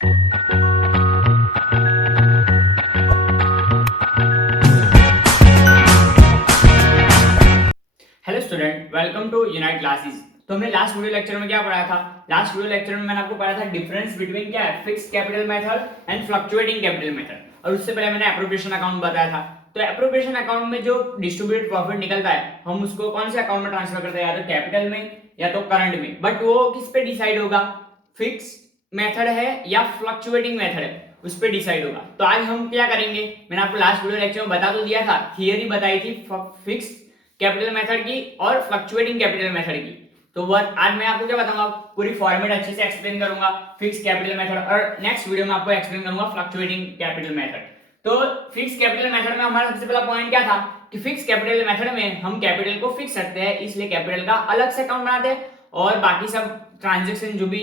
Hello student, welcome to Unite classes. तो हमने last video lecture में क्या पढ़ा था? लास्ट वीडियो लेक्चर में मैंने आपको पढ़ा था डिफरेंस बिटवीन क्या है, fixed capital method and fluctuating capital method. और उससे पहले मैंने एप्रोप्रिएशन अकाउंट बताया था। तो एप्रोप्रिएशन अकाउंट में जो डिस्ट्रीब्यूटेड प्रॉफिट निकलता है, हम उसको कौन से अकाउंट में ट्रांसफर करते हैं, या तो कैपिटल में या तो करंट में। बट वो किस पे डिसाइड होगा? फिक्स्ड मेथड है या फ्लक्चुएटिंग मेथड है, उस पर डिसाइड होगा। तो आज हम क्या करेंगे, मैंने आपको लास्ट वीडियो लेक्चर में बता तो दिया था, थियरी बताई थी फिक्स्ड कैपिटल मेथड की और फ्लक्चुएटिंग कैपिटल मेथड की। तो वह आज मैं आपको क्या बताऊंगा, पूरी फॉर्मेट अच्छे से एक्सप्लेन करूंगा फिक्स कैपिटल मेथड, और नेक्स्ट वीडियो में आपको एक्सप्लेन करूंगा फ्लक्चुएटिंग कैपिटल मेथड। तो फिक्स कैपिटल मेथड में हमारा सबसे पहला पॉइंट क्या था कि फिक्स कैपिटल मेथड में हम कैपिटल को फिक्स रखते हैं, इसलिए कैपिटल का अलग से अकाउंट बनाते हैं, और बाकी सब ट्रांजेक्शन जो भी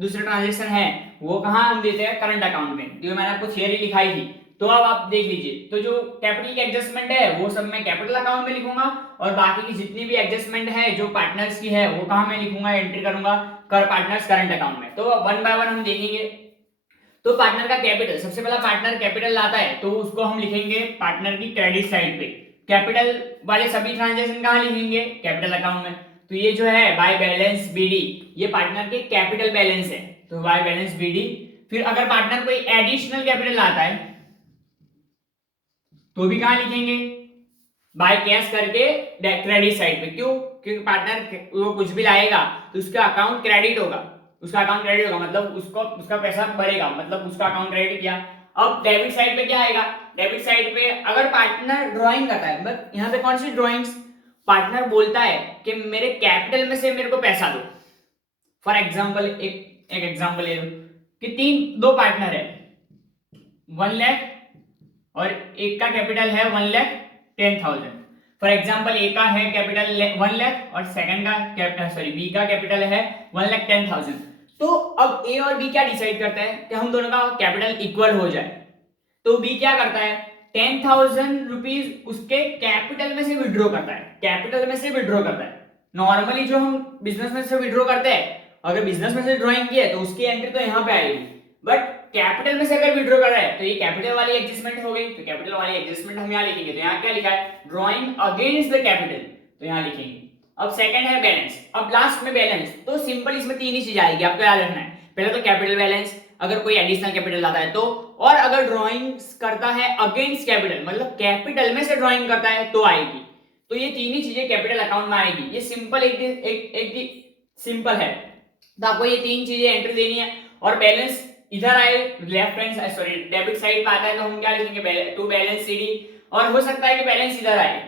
दूसरे ट्रांजेक्शन है वो कहाँ हम देते हैं, करंट अकाउंट में। तो मैंने आपको थियरी लिखाई थी, तो अब आप देख लीजिए। तो जो कैपिटल की एडजस्टमेंट है वो सब मैं कैपिटल अकाउंट में लिखूंगा, और बाकी की जितनी भी एडजस्टमेंट है जो पार्टनर्स की है वो कहाँ मैं लिखूंगा, एंट्री करूंगा कर पार्टनर्स करंट अकाउंट में। तो वन बाय वन हम देखेंगे। तो पार्टनर का कैपिटल, सबसे पहला पार्टनर कैपिटल लाता है तो उसको हम लिखेंगे पार्टनर की क्रेडिट साइड पे। कैपिटल वाले सभी ट्रांजेक्शन कहाँ लिखेंगे, कैपिटल अकाउंट में। तो ये जो है बाय बैलेंस बीडी, ये पार्टनर के कैपिटल बैलेंस है, तो बाय बैलेंस बीडी। फिर अगर पार्टनर कोई एडिशनल कैपिटल लाता है तो भी कहां लिखेंगे, बाय कैश करके क्रेडिट साइड पे। क्यों? क्योंकि पार्टनर वो कुछ भी लाएगा तो उसका अकाउंट क्रेडिट होगा, उसका अकाउंट क्रेडिट होगा, मतलब उसको उसका पैसा बढ़ेगा, मतलब उसका अकाउंट क्रेडिट किया। अब डेबिट साइड पे क्या आएगा, डेबिट साइड पे अगर पार्टनर ड्राइंग करता है, बट यहाँ पे कौन सी ड्राइंग्स, पार्टनर बोलता है कि मेरे कैपिटल में से मेरे को पैसा दो। फॉर एग्जाम्पल एक एग्जाम्पल ले लो कि दो पार्टनर है, 1 लाख और एक का कैपिटल है 1,10,000। फॉर एग्जाम्पल ए का है कैपिटल 1 लाख और सेकंड का कैपिटल सॉरी बी का कैपिटल है 1,10,000। तो अब ए और बी क्या डिसाइड करता है कि हम दोनों का कैपिटल इक्वल हो जाए। तो बी क्या करता है, 10,000 रुपीज उसके कैपिटल में से विड्रॉ करता है, कैपिटल में से विड्रॉ करता है। नॉर्मली जो हम बिजनेस में से विड्रॉ करते हैं, अगर बिजनेस में से ड्रॉइंग की है तो उसकी एंट्री तो यहाँ पे आएगी, बट कैपिटल में से अगर विड्रॉ कर रहा है तो ये कैपिटल वाली एडजस्टमेंट हो गई। तो कैपिटल वाली एडजस्टमेंट हम यहाँ लिखेंगे, तो यहाँ क्या लिखा है, ड्रॉइंग अगेंस्ट द कैपिटल, तो यहाँ लिखेंगे। अब सेकंड है बैलेंस, अब लास्ट में बैलेंस। तो सिंपल इसमें तीन ही चीज आएगी, आपको याद रखना है। पहले तो कैपिटल बैलेंस, अगर कोई एडिशनल कैपिटल लाता है तो, और अगर ड्राइंग्स करता है अगेंस्ट कैपिटल, मतलब कैपिटल में से ड्राइंग करता है तो आएगी। तो ये तीन ही चीजें कैपिटल अकाउंट में आएगी। ये सिंपल एक सिंपल है, तो आपको ये तीन चीजें एंट्री देनी है। और बैलेंस इधर आए left hand sorry debit side पे आता है तो हम क्या लिखेंगे, टू बैलेंस सीडी। और हो सकता है कि बैलेंस इधर आए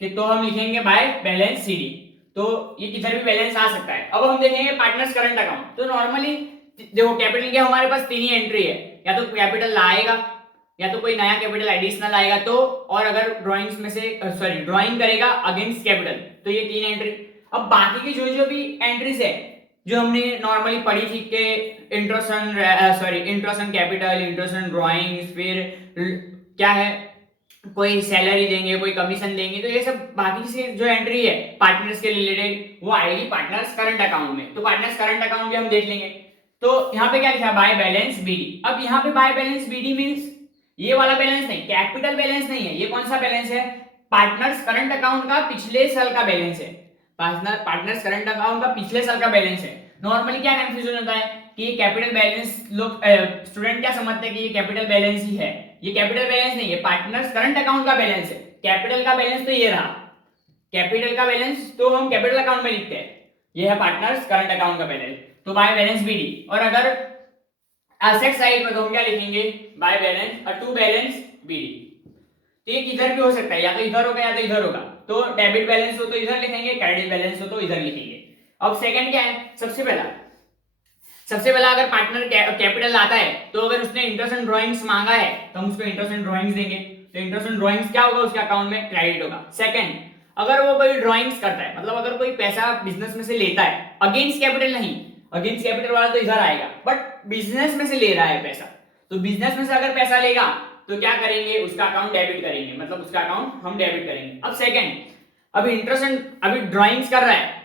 कि तो हम लिखेंगे बाय बैलेंस सीडी, तो ये किधर भी बैलेंस आ सकता है। अब हम देखेंगे पार्टनर्स करंट अकाउंट। तो नॉर्मली देखो कैपिटल के हमारे पास तीन ही एंट्री है, या तो कैपिटल लाएगा, या तो कोई नया कैपिटल एडिशनल आएगा, तो और अगर ड्राइंग्स में से सॉरी ड्राइंग करेगा अगेंस्ट कैपिटल, तो ये तीन एंट्री। अब बाकी की जो भी एंट्रीज है जो हमने नॉर्मली पढ़ी थी कि interest on capital, interest on drawings, फिर क्या है कोई सैलरी देंगे, कोई कमीशन देंगे, तो ये सब बाकी से जो एंट्री है पार्टनर्स के रिलेटेड वो आएगी पार्टनर्स करंट अकाउंट में। तो पार्टनर्स करंट अकाउंट भी हम देख लेंगे। तो यहाँ पे क्या लिखा है, बाय बैलेंस बीडी। अब यहाँ पे बाय बैलेंस बीडी मींस ये वाला बैलेंस नहीं, कैपिटल बैलेंस नहीं है। ये कौन सा बैलेंस है, पार्टनर्स करंट अकाउंट का पिछले साल का बैलेंस है। पार्टनर्स करंट अकाउंट का पिछले साल का बैलेंस है। नॉर्मली क्या कंफ्यूजन होता है कि ये कैपिटल बैलेंस, लोग स्टूडेंट क्या समझते हैं कि ये कैपिटल बैलेंस ही है। ये कैपिटल बैलेंस नहीं है, पार्टनर्स करंट अकाउंट का बैलेंस है। कैपिटल का बैलेंस तो ये रहा, कैपिटल का बैलेंस तो हम कैपिटल अकाउंट में लिखते हैं, ये है पार्टनर्स करंट अकाउंट का बैलेंस, तो बाय बैलेंस बीडी। और अगर एसेट साइड में तो हम क्या लिखेंगे, बाय बैलेंस और टू बैलेंस बीडी। तो ये किधर भी हो सकता है, या तो इधर होगा या तो इधर होगा। तो डेबिट बैलेंस हो तो इधर लिखेंगे, क्रेडिट बैलेंस हो तो इधर लिखेंगे। अब सेकंड क्या है, सबसे पहला अगर पार्टनर कैपिटल आता है तो अगर उसने इंटरेस्ट एंड ड्राइंग्स मांगा है तो हम उसको इंटरेस्ट एंड ड्राइंग्स देंगे, तो इंटरेस्ट एंड ड्राइंग्स क्या होगा, उसके अकाउंट में क्रेडिट होगा। सेकंड, अगर वो कोई ड्राइंग्स करता है, मतलब अगर कोई पैसा बिजनेस में से लेता है अगेंस्ट कैपिटल नहीं, अगेंस्ट कैपिटल वाला तो इधर आएगा, बट बिजनेस में से ले रहा है पैसा, तो बिजनेस में से अगर पैसा लेगा तो क्या करेंगे, उसका अकाउंट डेबिट करेंगे, मतलब उसका अकाउंट हम डेबिट करेंगे। अब सेकंड, अभी इंटरेस्ट अभी ड्राइंग्स कर रहा है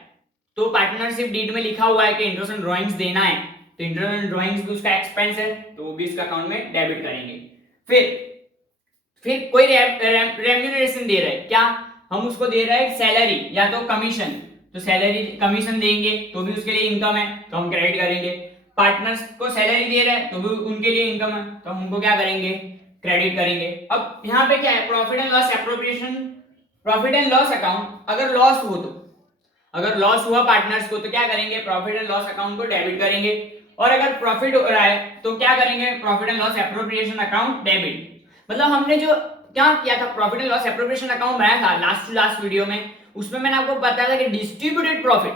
तो पार्टनरशिप डीड में लिखा हुआ है कि इंटरेस्ट एंड ड्राइंग्स देना है, तो तो इंटरनल ड्राइंग्स भी उसका एक्सपेंस है, तो वो भी उसका अकाउंट में डेबिट करेंगे। फिर कोई रेम्यूनरेशन दे रहा है, क्या हम उसको दे रहे हैं सैलरी या तो कमीशन, तो सैलरी कमीशन देंगे तो भी उसके लिए इनकम है, तो हम क्रेडिट करेंगे। पार्टनर्स को सैलरी दे रहे हैं तो भी उनके लिए इनकम है, तो हम उनको क्या करेंगे, क्रेडिट करेंगे। अब यहाँ पे क्या है, profit and loss appropriation, profit and loss account अगर लॉस हो, तो अगर लॉस हुआ पार्टनर्स को तो क्या करेंगे, प्रॉफिट एंड लॉस अकाउंट को डेबिट करेंगे। और अगर प्रॉफिट हो रहा है तो क्या करेंगे, profit and loss appropriation account debit. मतलब हमने जो क्या किया था, profit and loss appropriation account बनाया था लास्ट वीडियो में, उसमें मैंने आपको बताया था कि डिस्ट्रीब्यूटेड प्रॉफिट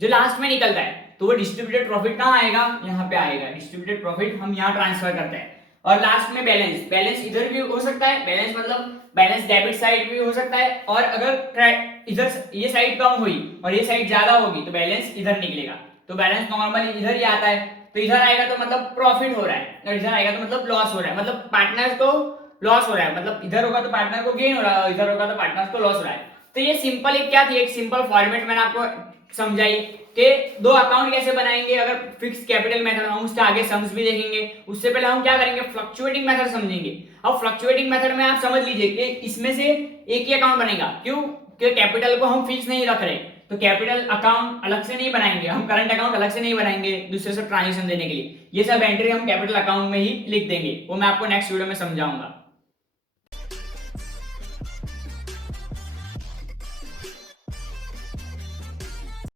जो लास्ट में निकलता है, तो वो डिस्ट्रीब्यूटेड प्रॉफिट कहाँ आएगा, यहाँ पे आएगा। डिस्ट्रीब्यूटेड प्रॉफिट हम यहाँ ट्रांसफर करते हैं। और लास्ट में बैलेंस, बैलेंस इधर भी हो सकता है, बैलेंस मतलब बैलेंस डेबिट साइड भी हो सकता है, और अगर इधर ये साइड कम हुई और ये साइड ज्यादा होगी तो बैलेंस इधर निकलेगा। तो बैलेंस नॉर्मली इधर ही आता है, तो इधर आएगा तो मतलब प्रॉफिट हो रहा है, और इधर आएगा तो मतलब लॉस हो रहा है, मतलब पार्टनर्स को लॉस हो रहा है। मतलब इधर होगा तो पार्टनर को गेन हो रहा है, इधर होगा तो पार्टनर्स को लॉस हो रहा है। तो ये सिंपल एक क्या थी, एक सिंपल फॉर्मेट मैंने आपको समझाई कि दो अकाउंट कैसे बनाएंगे। अगर फिक्स कैपिटल मेथड, हम उसके आगे सम्स भी देखेंगे, उससे पहले हम क्या करेंगे, फ्लक्चुएटिंग मेथड समझेंगे। अब फ्लक्चुएटिंग मेथड में आप समझ लीजिए कि इसमें से एक ही अकाउंट बनेगा, क्यों, क्योंकि कैपिटल को हम फिक्स नहीं रख रहे, तो कैपिटल अकाउंट अलग से नहीं बनाएंगे, हम करंट अकाउंट अलग से नहीं बनाएंगे दूसरे से ट्रांजेक्शन देने के लिए। ये सब एंट्री हम कैपिटल अकाउंट में ही लिख देंगे, वो मैं आपको नेक्स्ट वीडियो में समझाऊंगा।